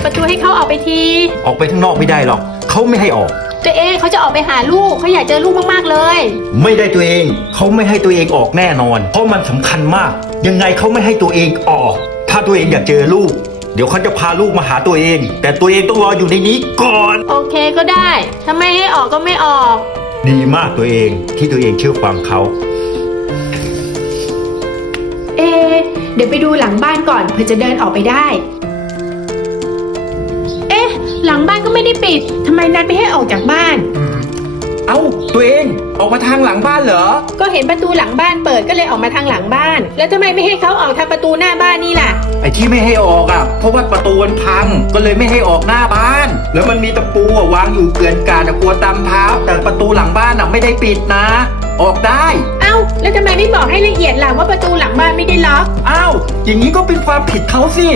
ดประตูให้เขาออกไปที ออกไปข้างนอกไม่ได้หรอก เขาไม่ให้ออก ตัวเองเขาจะออกไปหาลูกเขาอยากเจอลูกมากๆเลย ไม่ได้ตัวเอง เขาไม่ให้ตัวเองออกแน่นอน เพราะมันสำคัญมาก ยังไงเขาไม่ให้ตัวเองออก ถ้าตัวเองอยากเจอลูก เดี๋ยวเขาจะพาลูกมาหาตัวเอง แต่ตัวเองต้องรออยู่ในนี้ก่อน โอเคก็ได้ถ้าไม่ให้ออกก็ไม่ออก ดีมากตัวเองที่ตัวเองเชื่อฟังเขา เอะเดี๋ยวไปดูหลังบ้านก่อนเพื่อจะเดินออกไปได้ ก็ไม่ได้ปิดทำไมนัดไม่ให้ออกจากบ้าน เอ้าตัวเองออกมาทางหลังบ้านเหรอ ก็เห็นประตูหลังบ้านเปิดก็เลยออกมาทางหลังบ้าน แล้วทำไมไม่ให้เขาออกทางประตูหน้าบ้านนี่ล่ะ ไอ้ที่ไม่ให้ออกอะเพราะว่าประตูมันพังก็เลยไม่ให้ออกหน้าบ้าน แล้วมันมีตะปูอะวางอยู่เกลื่อนกลาดอะกลัวตำเท้าแต่ประตูหลังบ้านอะไม่ได้ปิดนะ ออกได้ เอ้า แล้วทำไมไม่บอกให้ละเอียดล่ะว่าประตูหลังบ้านไม่ได้ล็อก อ้าวอย่างนี้ก็เป็นความผิดเขาสิ